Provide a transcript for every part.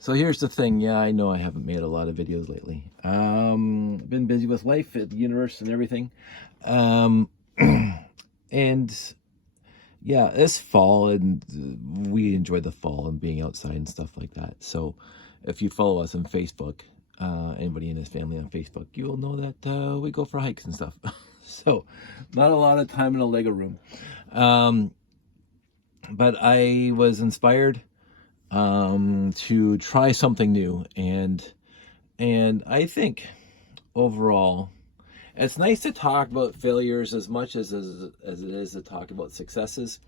So here's the thing. Yeah, I know I haven't made a lot of videos lately. Been busy with life at the universe and everything. Um, and yeah, this fall, and we enjoy the fall and being outside and stuff like that. So if you follow us on Facebook, anybody in his family on Facebook, you will know that we go for hikes and stuff. So not a lot of time in a Lego room. But I was inspired to try something new, and I think overall it's nice to talk about failures as much as it is to talk about successes.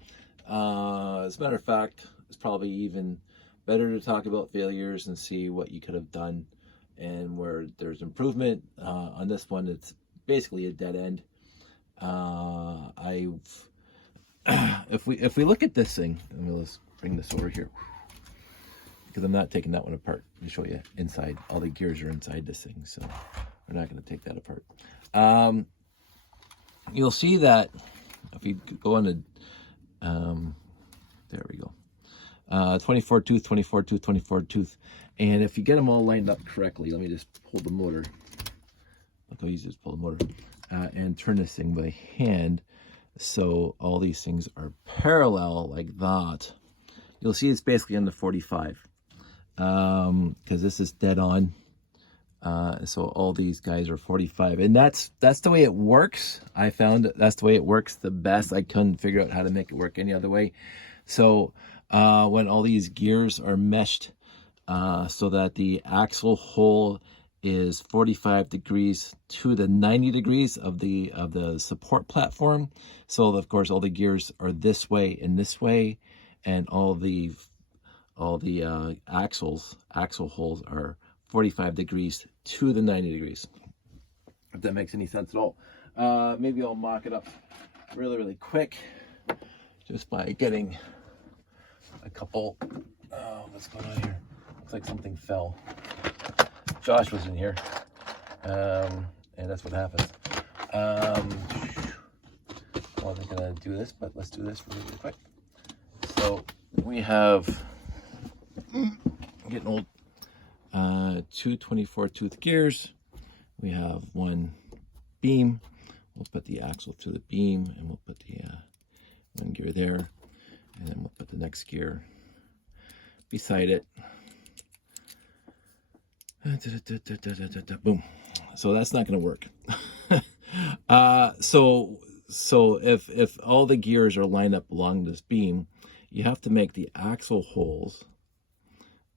As a matter of fact, it's probably even better to talk about failures and see what you could have done and where there's improvement. On this one, it's basically a dead end. If we look at this thing, and let's bring this over here, because I'm not taking that one apart to show you inside. All the gears are inside this thing, so we're not going to take that apart. You'll see that if you go on to, there we go, 24 tooth, 24 tooth, 24 tooth. And if you get them all lined up correctly, let me just pull the motor. Look how easy it is to pull the motor and turn this thing by hand. So all these things are parallel like that. You'll see it's basically on the 45 because this is dead on. So all these guys are 45, and that's the way it works. I found that's the way it works the best. I couldn't figure out how to make it work any other way. So when all these gears are meshed so that the axle hole is 45 degrees to the 90 degrees of the support platform. So of course all the gears are this way and this way, and all the axle holes are 45 degrees to the 90 degrees. If that makes any sense at all. Maybe I'll mock it up really quick just by getting a couple. What's going on here? Looks like something fell. Josh was in here, and that's what happens. I wasn't gonna do this, but let's do this really quick. So we have, getting old, two 24 tooth gears. We have one beam. We'll put the axle through the beam, and we'll put the one gear there, and then we'll put the next gear beside it. Boom. So that's not going to work. So if all the gears are lined up along this beam, you have to make the axle holes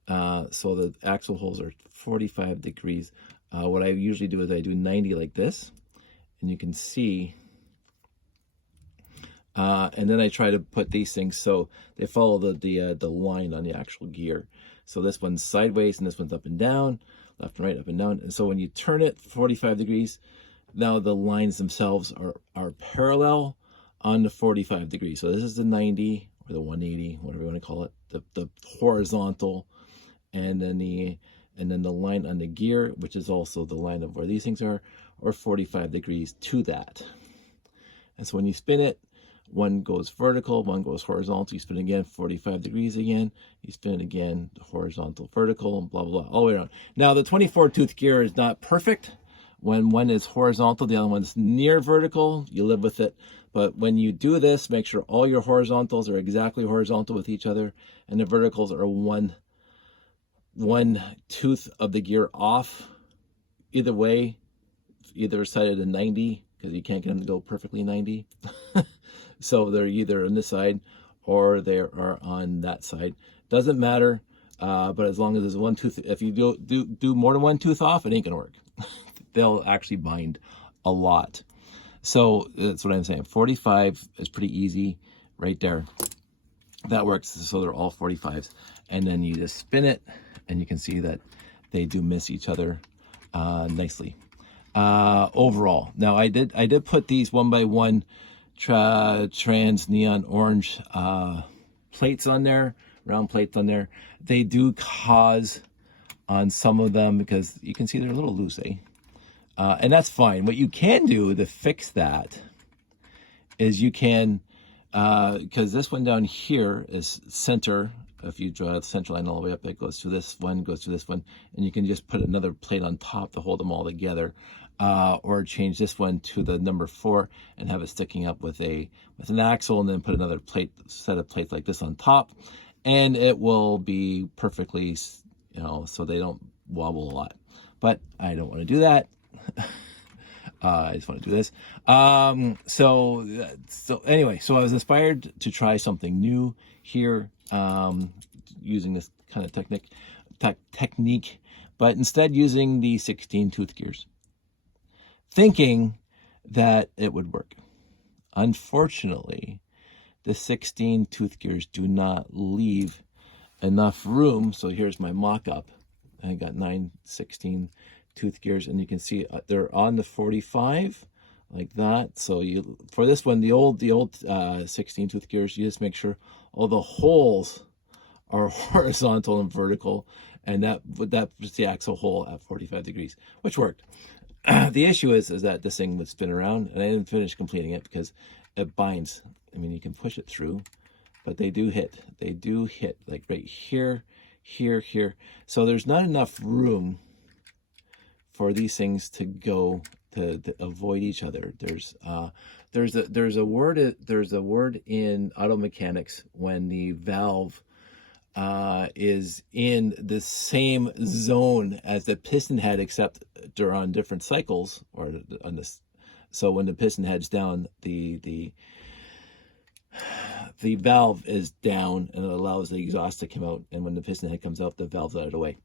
so the axle holes are 45 degrees. What I usually do is I do 90 like this, and you can see, and then I try to put these things so they follow the line on the actual gear. So this one's sideways and this one's up and down, left and right, up and down. And so when you turn it 45 degrees, now the lines themselves are parallel on the 45 degrees. So this is the 90 or the 180, whatever you want to call it, the horizontal, and then the line on the gear, which is also the line of where these things are 45 degrees to that. And so when you spin it, one goes vertical, one goes horizontal. You spin again, 45 degrees again. You spin it again, horizontal, vertical, and blah, blah, blah, all the way around. Now, the 24 tooth gear is not perfect. When one is horizontal, the other one's near vertical, you live with it. But when you do this, make sure all your horizontals are exactly horizontal with each other, and the verticals are one tooth of the gear off. Either way, either side of the 90, because you can't get them to go perfectly 90. So they're either on this side or they are on that side. Doesn't matter, but as long as there's one tooth, if you do more than one tooth off, it ain't gonna work. They'll actually bind a lot. So that's what I'm saying. 45 is pretty easy right there. That works. So they're all 45s, and then you just spin it, and you can see that they do miss each other nicely. Overall, now I did put these 1x1 trans neon orange plates on there, round plates on there. They do cause on some of them, because you can see they're a little loose, and that's fine. What you can do to fix that is you can, because this one down here is center if you draw a central line all the way up, it goes to this one, goes to this one, and you can just put another plate on top to hold them all together, or change this one to the number 4 and have it sticking up with an axle, and then put another set of plates like this on top, and it will be perfectly, so they don't wobble a lot. But I don't want to do that. I just want to do this. So anyway, so I was inspired to try something new here, using this kind of technique, but instead using the 16 tooth gears, thinking that it would work. Unfortunately, the 16 tooth gears do not leave enough room. So here's my mock-up. I got 9/16 tooth gears, and you can see they're on the 45 like that. So for this one, the old 16 tooth gears, you just make sure all the holes are horizontal and vertical, and that was the axle hole at 45 degrees, which worked. The issue is that this thing would spin around, and I didn't finish completing it because it binds. I mean, you can push it through, but they do hit like right here, here. So there's not enough room for these things to go to avoid each other. There's a word in auto mechanics when the valve is in the same zone as the piston head, except they're on different cycles, or on this. So when the piston head's down, the valve is down, and it allows the exhaust to come out. And when the piston head comes out, the valve's out of the way.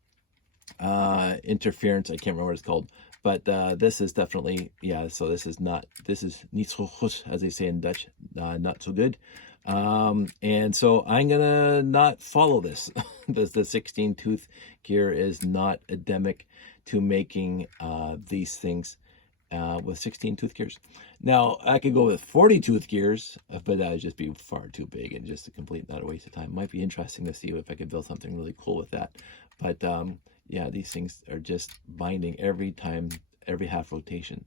Interference, I can't remember what it's called, but this is definitely, so this is not so goed, as they say in Dutch, not so good. And so I'm gonna not follow this. The 16 tooth gear is not endemic to making these things with 16 tooth gears. Now I could go with 40 tooth gears, but that would just be far too big and just a complete not a waste of time. Might be interesting to see if I could build something really cool with that, but yeah, these things are just binding every time, every half rotation,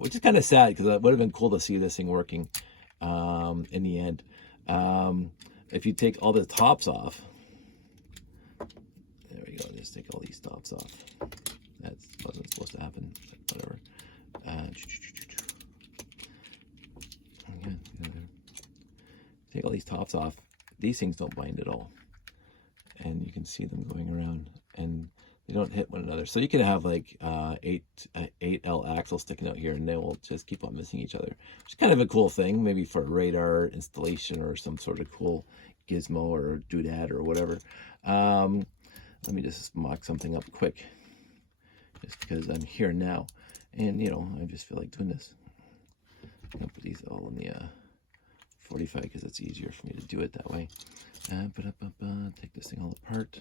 which is kind of sad, because it would have been cool to see this thing working in the end. If you take all the tops off, there we go, just take all these tops off. That wasn't supposed to happen, but whatever. Take all these tops off. These things don't bind at all, and you can see them going around, and they don't hit one another. So you can have like 8L axles sticking out here, and they will just keep on missing each other, which is kind of a cool thing, maybe for a radar installation or some sort of cool gizmo or doodad or whatever. Let me just mock something up quick, just because I'm here now, and I just feel like doing this. I'm gonna put these all in the 45 because it's easier for me to do it that way. Take this thing all apart.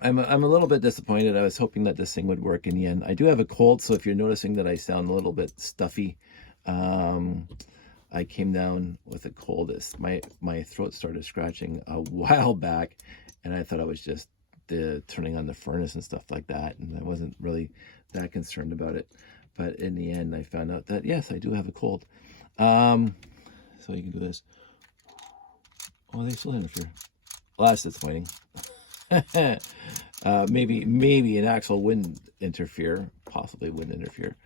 I'm a little bit disappointed. I was hoping that this thing would work in the end. I do have a cold, so if you're noticing that I sound a little bit stuffy, I came down with a cold. My throat started scratching a while back, and I thought I was just turning on the furnace and stuff like that, and I wasn't really that concerned about it. But in the end, I found out that yes, I do have a cold. So you can do this. Oh, they still interfere. Well, that's disappointing. Maybe an axle wouldn't interfere, possibly wouldn't interfere.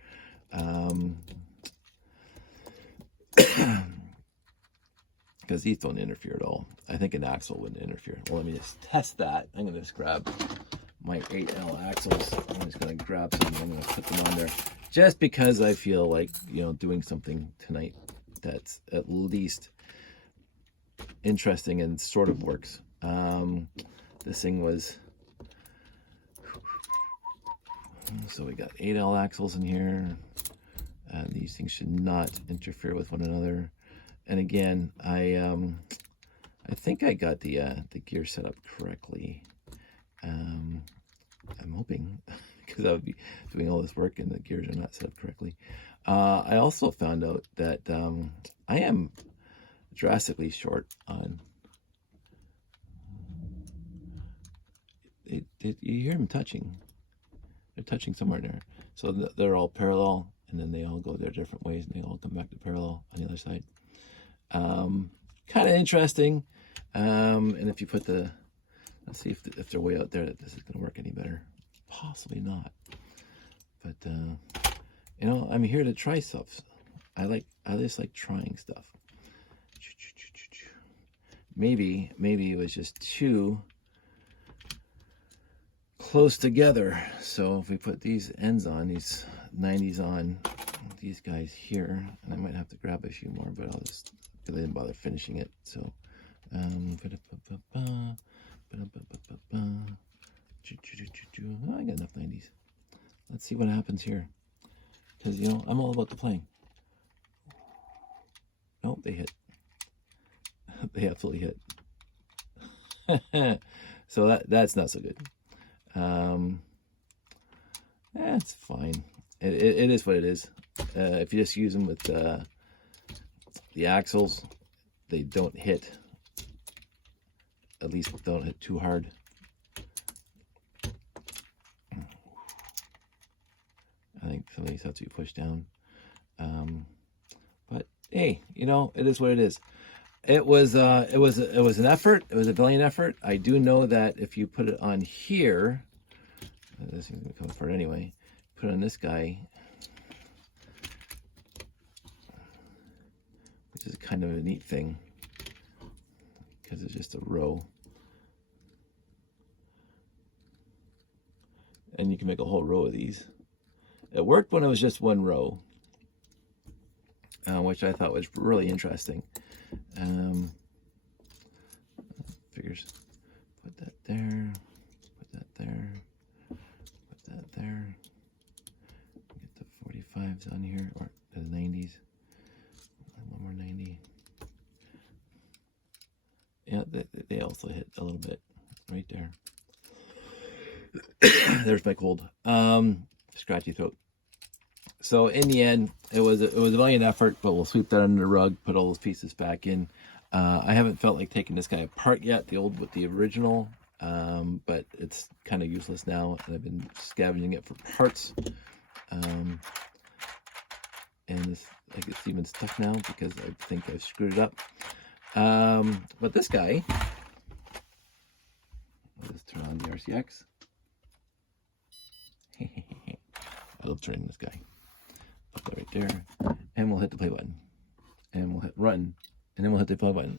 Because these don't interfere at all. I think an axle wouldn't interfere. Well, let me just test that. I'm going to just grab my 8L axles. I'm just going to grab some, I'm going to put them on there, just because I feel like, doing something tonight that's at least interesting and sort of works. This thing was, so we got 8L axles in here, and these things should not interfere with one another. And again, I think I got the gear set up correctly. I'm hoping, because I would be doing all this work and the gears are not set up correctly. I also found out that I am drastically short on. You hear them touching. They're touching somewhere there. So they're all parallel, and then they all go their different ways, and they all come back to parallel on the other side. Kind of interesting. And if you put the, let's see if they're way out there, that this is going to work any better. Possibly not. But, you know, I'm here to try stuff. I just like trying stuff. Maybe it was just too close together. So if we put these ends on, these 90s on, these guys here, and I might have to grab a few more, but I'll just, because I didn't bother finishing it. So, I got enough 90s. Let's see what happens here. Because, you know, I'm all about the playing. Nope, they hit. They absolutely hit. So that's not so good. It's fine. It is what it is. If you just use them with the axles, they don't hit. At least don't hit too hard. I think some of these have to be pushed down. But hey, you know, it is what it is. It was an effort. It was a valiant effort. I do know that if you put it on here, this thing's gonna come apart anyway. Put it on this guy, which is kind of a neat thing because it's just a row, and you can make a whole row of these. It worked when it was just one row, which I thought was really interesting. Figures. Put that there. Put that there. Put that there. Get the 45s on here, or the 90s. One more 90. Yeah, they also hit a little bit right there. There's my cold. Scratchy throat. So in the end, it was a valiant effort, but we'll sweep that under the rug, put all those pieces back in. I haven't felt like taking this guy apart yet, the old with the original, but it's kind of useless now, and I've been scavenging it for parts. And I guess it's even stuck now because I think I've screwed it up. But this guy, let's turn on the RCX. I love turning this guy. Put that right there, and we'll hit the play button, and we'll hit run, and then we'll hit the play button.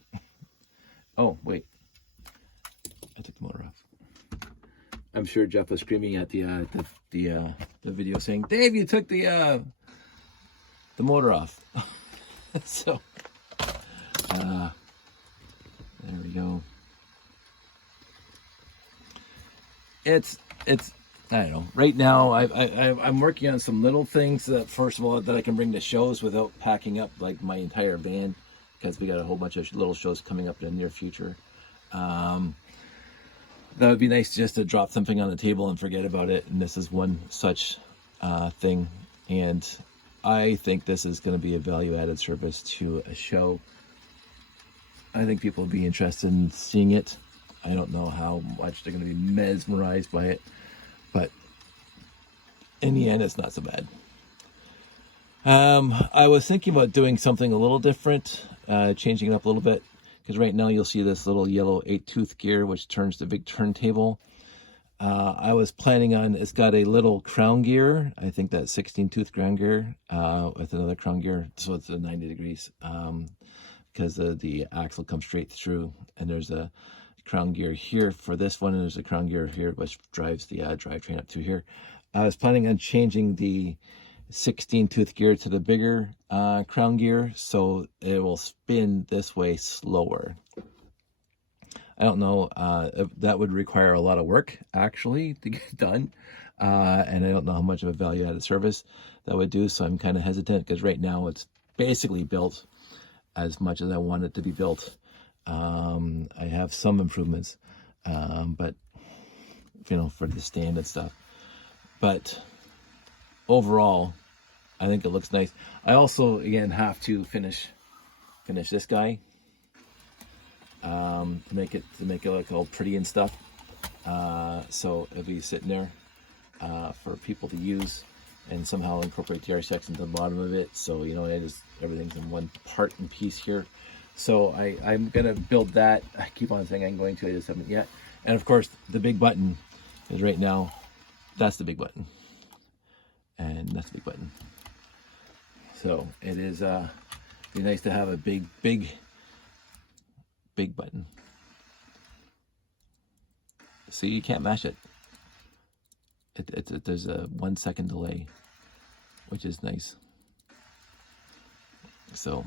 Oh wait, I took the motor off. I'm sure Jeff was screaming at the video saying, "Dave, you took the motor off." So there we go. It's I don't know. Right now, I'm working on some little things that, first of all, that I can bring to shows without packing up like my entire band, because we got a whole bunch of little shows coming up in the near future. That would be nice just to drop something on the table and forget about it. And this is one such thing. And I think this is going to be a value-added service to a show. I think people will be interested in seeing it. I don't know how much they're going to be mesmerized by it, but in the end, it's not so bad. I was thinking about doing something a little different, changing it up a little bit, because right now you'll see this little yellow 8-tooth gear, which turns the big turntable. I was planning on, it's got a little crown gear, I think that 16-tooth crown gear, with another crown gear, so it's at 90 degrees, because the axle comes straight through, and there's a crown gear here for this one, and there's a crown gear here which drives the drivetrain up to here. I was planning on changing the 16-tooth gear to the bigger crown gear, so it will spin this way slower. I don't know if that would require a lot of work actually to get done, and I don't know how much of a value-added service that would do, so I'm kind of hesitant, because right now it's basically built as much as I want it to be built. I have some improvements, but you know, for the stand and stuff. But overall, I think it looks nice. I also, again, have to finish this guy to make it look all pretty and stuff. So it'll be sitting there for people to use, and somehow incorporate the RCX into the bottom of it. So you know, everything's in one part and piece here. So I'm gonna build that. I keep on saying I'm going to, I just haven't yet. And of course, the big button is right now. That's the big button, and that's the big button. So it is be nice to have a big button. See, you can't mash it. There's a 1 second delay, which is nice. So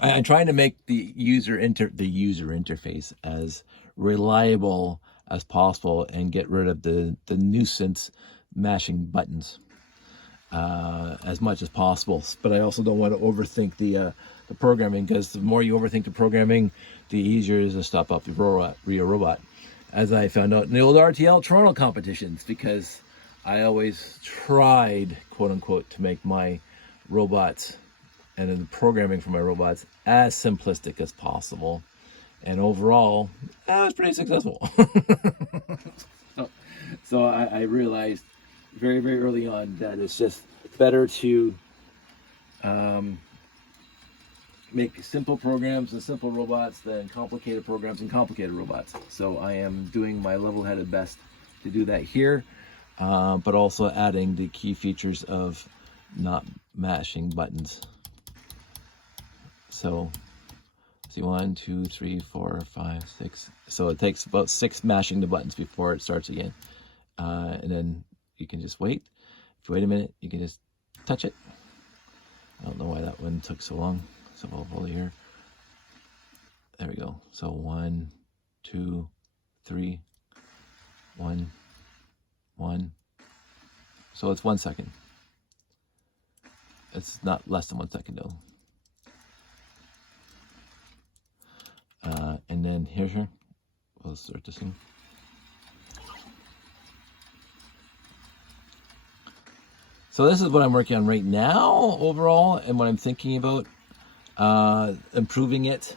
I'm trying to make the user interface as reliable as possible and get rid of the nuisance mashing buttons as much as possible. But I also don't want to overthink the programming, because the more you overthink the programming, the easier it is to stop up your robot. As I found out in the old RTL Toronto competitions, because I always tried, quote unquote, to make my robots and then the programming for my robots as simplistic as possible. And overall, I was pretty successful. So I realized very, very early on that it's just better to make simple programs and simple robots than complicated programs and complicated robots. So I am doing my level-headed best to do that here, but also adding the key features of not mashing buttons. So see, 1, 2, 3, 4, 5, 6. So it takes about 6 mashing the buttons before it starts again. And then you can just wait. If you wait a minute, you can just touch it. I don't know why that one took so long. So I'll hold it here. There we go. So 1, 2, 3, 1, 1. So it's 1 second. It's not less than 1 second though. And then here, we'll start this thing. So this is what I'm working on right now overall, and what I'm thinking about improving it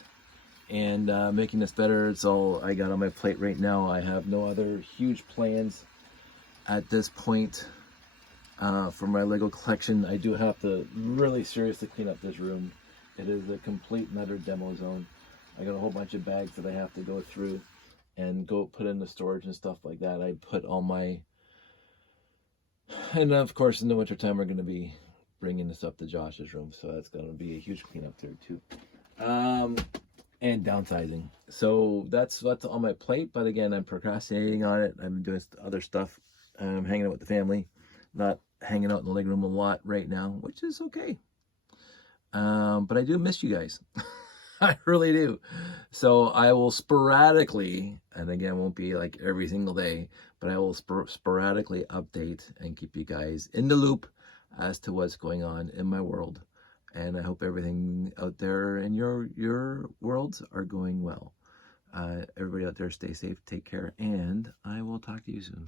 and making this better. It's all I got on my plate right now. I have no other huge plans at this point for my Lego collection. I do have to really seriously clean up this room. It is a complete and utter demo zone. I got a whole bunch of bags that I have to go through and go put in the storage and stuff like that. I put all my, and of course in the winter time we're going to be bringing this up to Josh's room, so that's going to be a huge cleanup there too, and downsizing. So that's on my plate, but again, I'm procrastinating on it. I'm doing other stuff. I'm hanging out with the family, not hanging out in the living room a lot right now, which is okay. But I do miss you guys. I really do. So I will sporadically, and again, won't be like every single day, but I will sporadically update and keep you guys in the loop as to what's going on in my world. And I hope everything out there in your worlds are going well. Everybody out there, stay safe, take care, and I will talk to you soon.